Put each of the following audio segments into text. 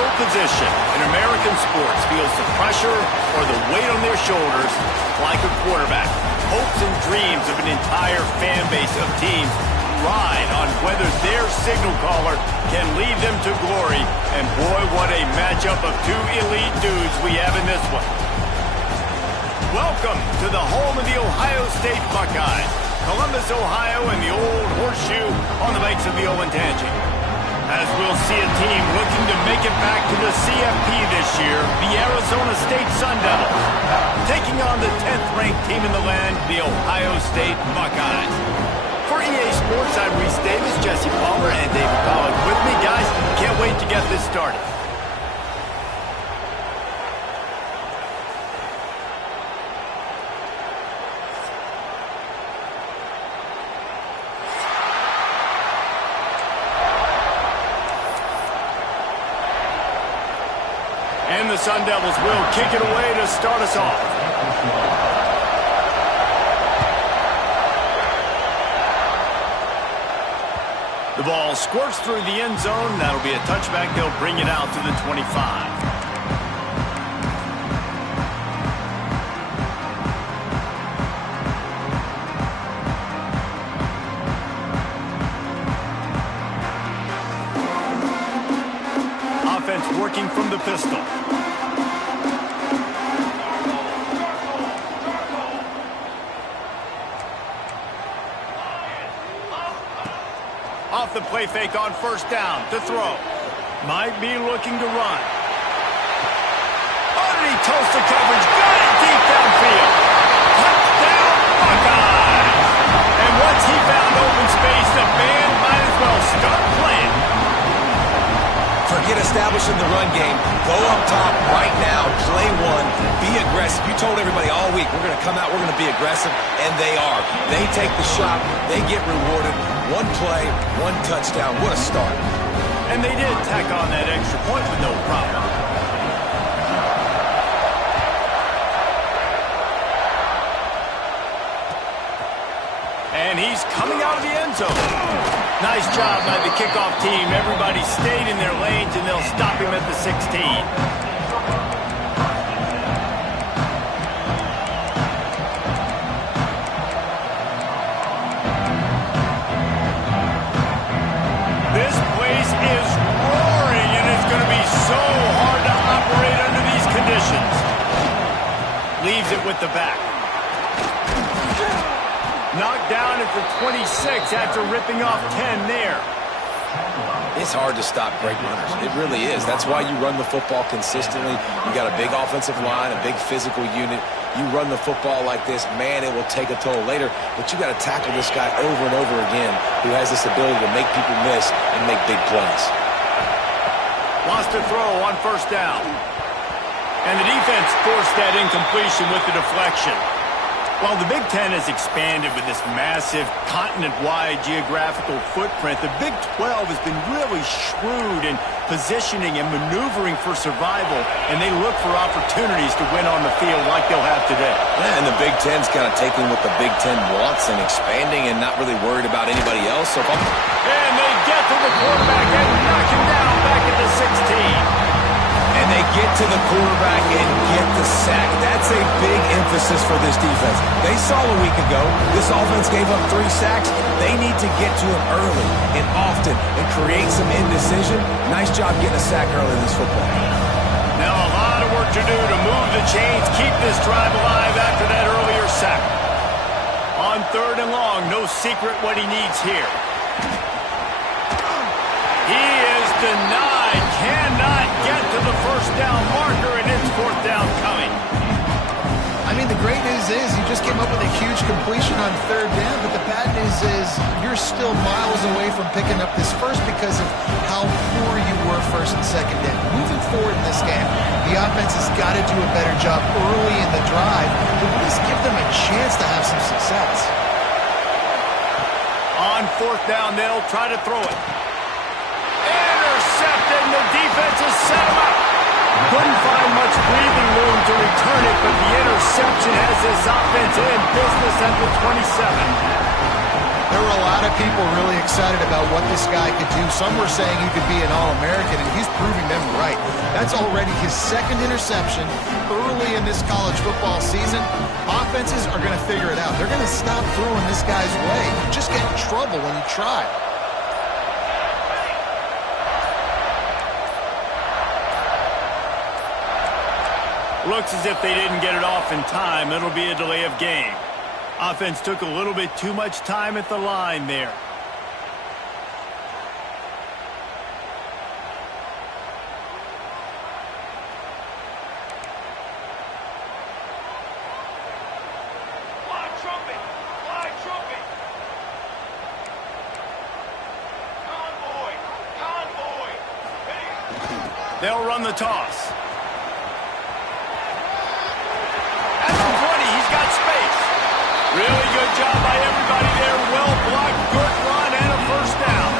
field position in American sports feels the pressure or the weight on their shoulders like a quarterback. Hopes and dreams of an entire fan base of teams ride on whether their signal caller can lead them to glory. And boy, what a matchup of two elite dudes we have in this one. Welcome to the home of the Ohio State Buckeyes, Columbus, Ohio, and the old horseshoe on the banks of the Olentangy. As we'll see a team looking to make it back to the CFP this year, the Arizona State Sun Devils, taking on the 10th-ranked team in the land, the Ohio State Buckeyes. For EA Sports, I'm Reese Davis, Jesse Palmer, and David Pollack with me. Guys, can't wait to get this started. And the Sun Devils will kick it away to start us off. The ball squirts through the end zone. That'll be a touchback. They'll bring it out to the 25. Offense working from the pistol. Off the play fake on first down to throw. Might be looking to run. Underneath toasted coverage. Got it deep downfield. Touchdown Buckeyes. And once he found open space, the band might as well start playing. Forget establishing the run game. Go up top right now. Play one. Be aggressive. You told everybody all week, we're going to come out, we're going to be aggressive, and they are. They take the shot. They get rewarded. One play, one touchdown. What a start. And they did tack on that extra point with no problem. And he's coming out of the end zone. Nice job by the kickoff team. Everybody stayed in their lanes, and they'll stop him at the 16. This place is roaring, and it's going to be so hard to operate under these conditions. Leaves it with the back. Knocked down at the 26 after ripping off 10 there. It's hard to stop great runners. It really is. That's why you run the football consistently. You got a big offensive line, a big physical unit. You run the football like this, man, it will take a toll later. But you got to tackle this guy over and over again who has this ability to make people miss and make big plays. Lost a throw on first down. And the defense forced that incompletion with the deflection. While the Big Ten has expanded with this massive continent-wide geographical footprint, the Big 12 has been really shrewd in positioning and maneuvering for survival, and they look for opportunities to win on the field like they'll have today. Yeah, and the Big Ten's kind of taking what the Big Ten wants and expanding and not really worried about anybody else. And they get to the quarterback and knock him down back at the 16. And they get to the quarterback and get the sack. That's a big emphasis for this defense. They saw a week ago this offense gave up 3 sacks. They need to get to him early and often and create some indecision. Nice job getting a sack early in this football game. Now a lot of work to do to move the chains, keep this drive alive after that earlier sack. On 3rd and long, no secret what he needs here. He is denied, cannot get to the first down marker, and it's 4th down coming. I mean, the great news is you just came up with a huge completion on 3rd down, but the bad news is you're still miles away from picking up this first because of how poor you were 1st and 2nd down. Moving forward in this game, the offense has got to do a better job early in the drive to at least give them a chance to have some success. On 4th down, they'll try to throw it. Intercepted, and the defense has set him up. Couldn't find much breathing room to return it, but the interception has this offense in business at the 27. There were a lot of people really excited about what this guy could do. Some were saying he could be an All-American, and he's proving them right. That's already his second interception early in this college football season. Offenses are going to figure it out. They're going to stop throwing this guy's way. You just get in trouble when you try. Looks as if they didn't get it off in time. It'll be a delay of game. Offense took a little bit too much time at the line there. They'll run the toss. At the 20, he's got space. Really good job by everybody there. Well blocked, good run, and a first down.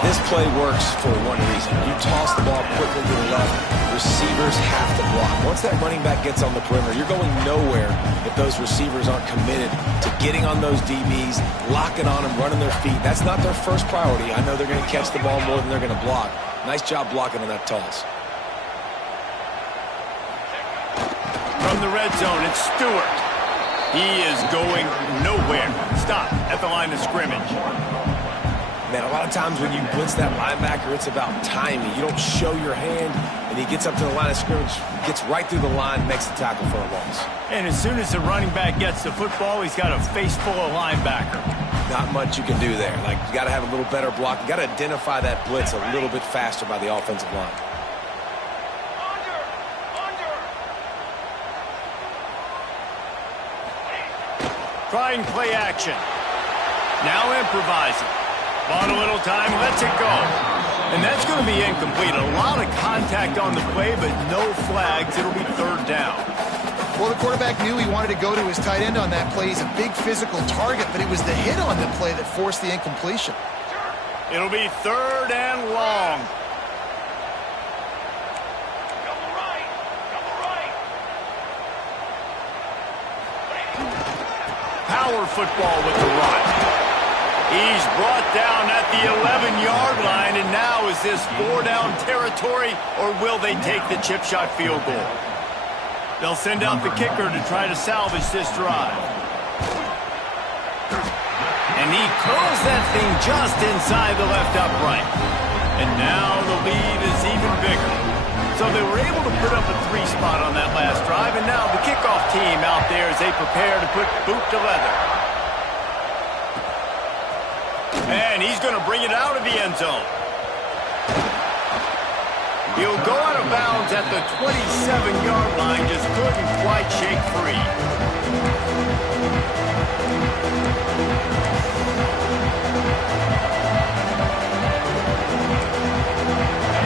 This play works for one reason. You toss the ball quickly to the left. Receivers have to block. Once that running back gets on the perimeter, you're going nowhere if those receivers aren't committed to getting on those DBs, locking on them, running their feet. That's not their first priority. I know they're going to catch the ball more than they're going to block. Nice job blocking on that toss. From the red zone, it's Stewart. He is going nowhere. Stop at the line of scrimmage. Man, a lot of times when you blitz that linebacker, it's about timing. You don't show your hand, and he gets up to the line of scrimmage, gets right through the line, makes the tackle for a loss. And as soon as the running back gets the football, he's got a face full of linebacker. Not much you can do there. Like, you got to have a little better block. You got to identify that blitz a little bit faster by the offensive line. Trying play action. Now improvising. Bought a little time, lets it go. And that's going to be incomplete. A lot of contact on the play, but no flags. It'll be third down. Well, the quarterback knew he wanted to go to his tight end on that play. He's a big physical target, but it was the hit on the play that forced the incompletion. It'll be third and long. Power football with the run. He's brought down at the 11-yard line, and now is this four-down territory, or will they take the chip shot field goal? They'll send out the kicker to try to salvage this drive. And he curls that thing just inside the left upright. And now the lead is even bigger. So they were able to put up a 3 spot on that last drive, and now the kickoff team out there as they prepare to put boot to leather. And he's going to bring it out of the end zone. He'll go out of bounds at the 27-yard line, just couldn't quite shake free.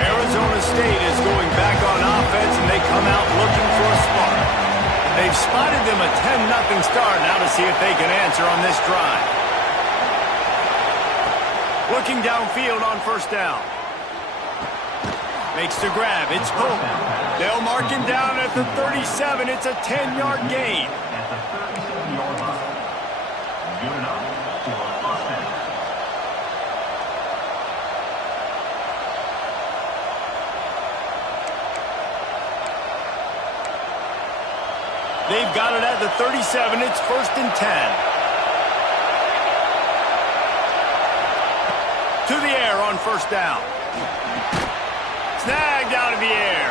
Arizona State is going back on offense, and they come out looking for a spark. They've spotted them a 10-0 start. Now to see if they can answer on this drive. Looking downfield on first down. Makes the grab. It's Hope. They'll mark him down at the 37. It's a 10-yard gain. They've got it at the 37. It's 1st and 10. To the air on first down. Snagged out of the air.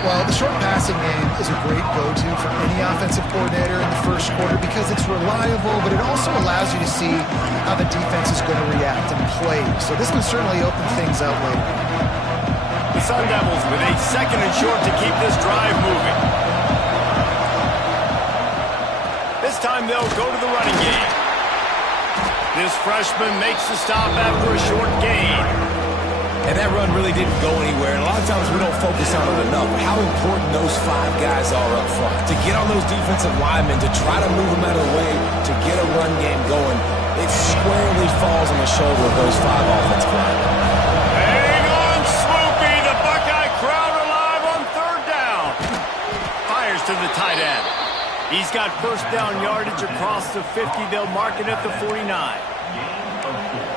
Well, the short passing game is a great go-to for any offensive coordinator in the first quarter because it's reliable, but it also allows you to see how the defense is going to react and play. So this can certainly open things up later. The Sun Devils with a 2nd and short to keep this drive moving. This time they'll go to the running game. This freshman makes the stop after a short gain. And that run really didn't go anywhere. And a lot of times we don't focus on it enough. How important those 5 guys are up front. To get on those defensive linemen, to try to move them out of the way, to get a run game going, it squarely falls on the shoulder of those 5 offensive linemen. Hang on, Swoopy. The Buckeye crowd alive on third down. Fires to the tight end. He's got first down yardage across the 50. They'll mark it at the 49.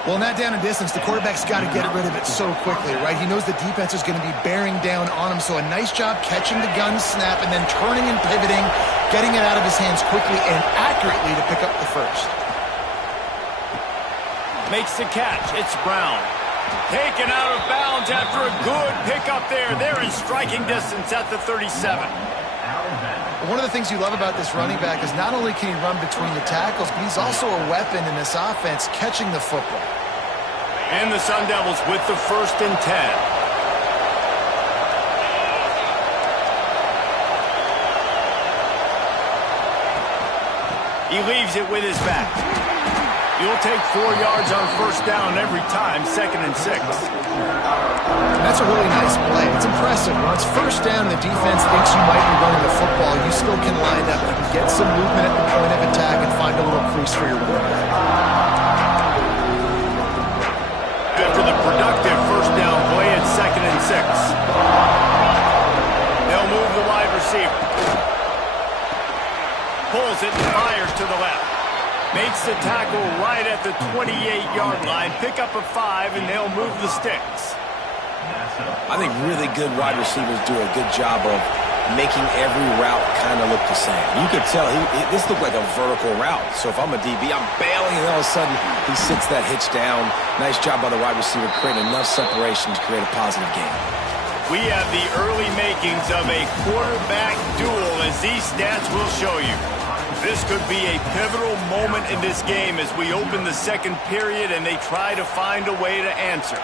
Well, in that down and distance, the quarterback's got to get rid of it so quickly, right? He knows the defense is going to be bearing down on him, so a nice job catching the gun snap and then turning and pivoting, getting it out of his hands quickly and accurately to pick up the first. Makes the catch. It's Brown. Taken out of bounds after a good pickup there. They're in striking distance at the 37. One of the things you love about this running back is not only can he run between the tackles, but he's also a weapon in this offense catching the football. And the Sun Devils with the 1st and 10. He leaves it with his back. You'll take 4 yards on first down every time, 2nd and 6. That's a really nice play. It's impressive. When it's first down and the defense thinks you might be running the football, you still can line up. You can get some movement at the point of attack and find a little crease for your quarterback. After the productive first down play at 2nd and 6. They'll move the wide receiver. Pulls it and fires to the left. Makes the tackle right at the 28-yard line. Pick up a 5, and they'll move the sticks. I think really good wide receivers do a good job of making every route kind of look the same. You could tell this looked like a vertical route. So if I'm a DB, I'm bailing, and all of a sudden he sits that hitch down. Nice job by the wide receiver, creating enough separation to create a positive game. We have the early makings of a quarterback duel, as these stats will show you. This could be a pivotal moment in this game as we open the second period and they try to find a way to answer.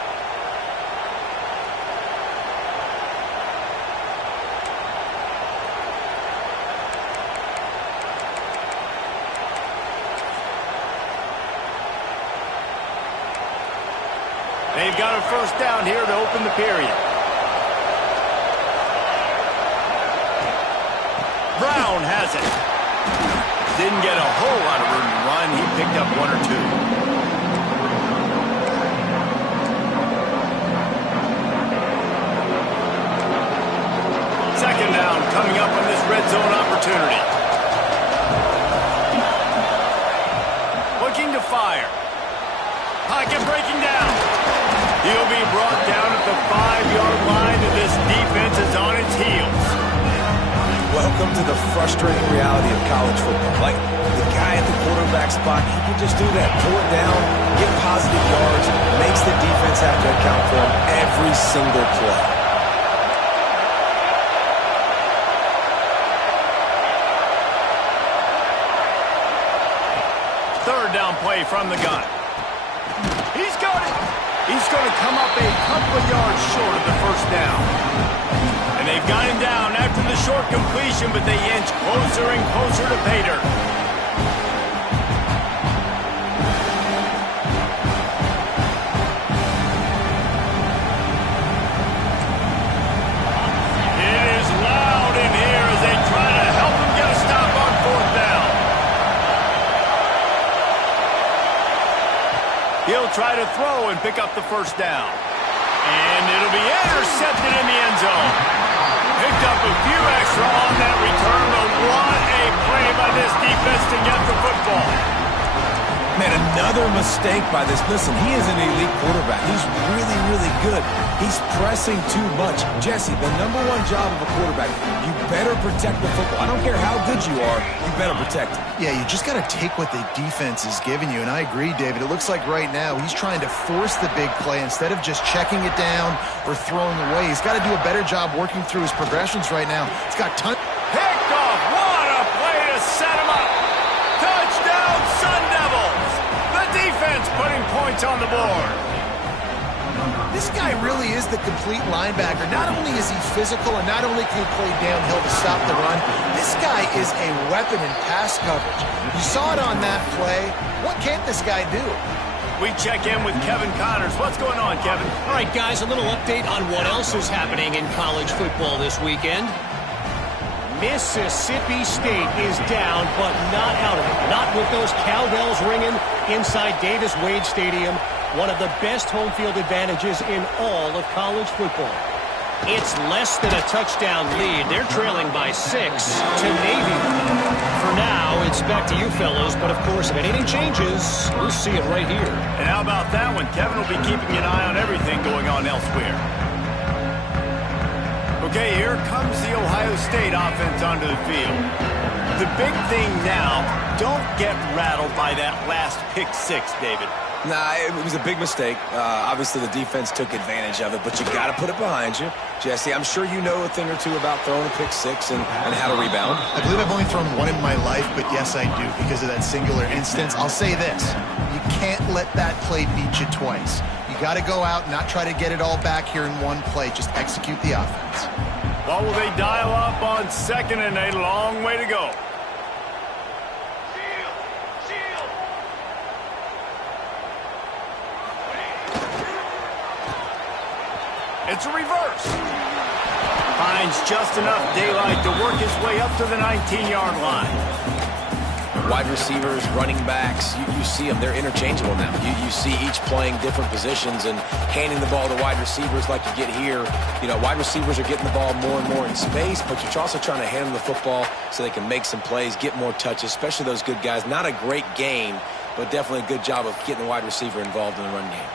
They've got a first down here to open the period. Brown has it. Didn't get a whole lot of room to run. He picked up 1 or 2. Second down coming up on this red zone opportunity. Looking to fire. Pocket breaking down. He'll be brought down at the 5-yard line, and this defense is on its heels. Welcome to the frustrating reality of college football. Like, the guy at the quarterback spot, he can just do that. Pull it down, get positive yards, makes the defense have to account for him every single play. Third down play from the gun. He's got it. He's going to come up a couple of yards short of the first down. And they've got him down after the short completion, but they inch closer and closer to pay dirt. It is loud in here as they try to help him get a stop on fourth down. He'll try to throw and pick up the first down. And it'll be intercepted in the end zone. Picked up a few extra on that return, but what a play by this defense to get the football. Man, another mistake by this. Listen, he is an elite quarterback. He's really, really good. He's pressing too much. Jesse, the #1 job of a quarterback, you better protect the football. I don't care how good you are, you better protect it. Yeah, you just got to take what the defense is giving you, and I agree, David. It looks like right now he's trying to force the big play instead of just checking it down or throwing away. He's got to do a better job working through his progressions right now. He's got tons. Picked off. What a play to set him up. Touchdown, Sun Devils. The defense putting points on the board. This guy really is the complete linebacker. Not only is he physical and not only can he play downhill to stop the run, this guy is a weapon in pass coverage. You saw it on that play. What can't this guy do? We check in with Kevin Connors. What's going on, Kevin? All right, guys, a little update on what else is happening in college football this weekend. Mississippi State is down, but not out of it. Not with those cowbells ringing inside Davis-Wade Stadium, one of the best home field advantages in all of college football. It's less than a touchdown lead. They're trailing by 6 to Navy. For now, it's back to you fellows, but of course, if anything changes, we'll see it right here. And how about that one? Kevin will be keeping an eye on everything going on elsewhere. Okay, here comes the Ohio State offense onto the field. The big thing now, don't get rattled by that last pick 6, David. Nah, it was a big mistake. Obviously, the defense took advantage of it, but you got to put it behind you. Jesse, I'm sure you know a thing or two about throwing a pick 6 and how to rebound. I believe I've only thrown one in my life, but yes, I do, because of that singular instance. I'll say this. You can't let that play beat you twice. You got to go out and not try to get it all back here in one play. Just execute the offense. What will they dial up on 2nd and a long way to go? It's a reverse. Finds just enough daylight to work his way up to the 19-yard line. Wide receivers, running backs, you see them. They're interchangeable now. You see each playing different positions and handing the ball to wide receivers like you get here. You know, wide receivers are getting the ball more and more in space, but you're also trying to hand them the football so they can make some plays, get more touches, especially those good guys. Not a great game, but definitely a good job of getting the wide receiver involved in the run game.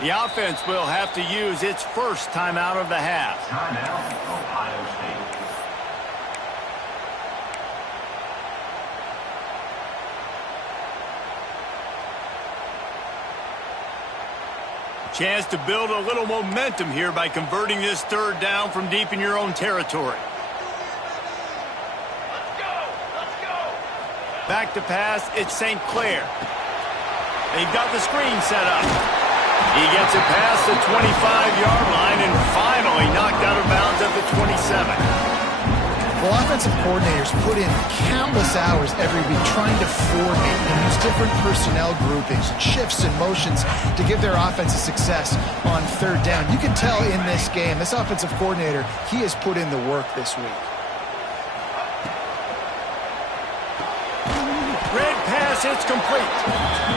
The offense will have to use its first timeout of the half. Timeout, Ohio State. Chance to build a little momentum here by converting this 3rd down from deep in your own territory. Let's go! Back to pass, it's St. Clair. They've got the screen set up. He gets it past the 25-yard line and finally knocked out of bounds at the 27. Well, offensive coordinators put in countless hours every week trying to coordinate and use different personnel groupings and shifts and motions to give their offense a success on 3rd down. You can tell in this game, this offensive coordinator, he has put in the work this week. Red pass, it's complete.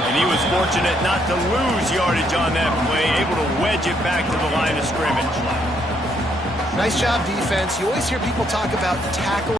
And he was fortunate not to lose yardage on that play, able to wedge it back to the line of scrimmage. Nice job, defense. You always hear people talk about tackle.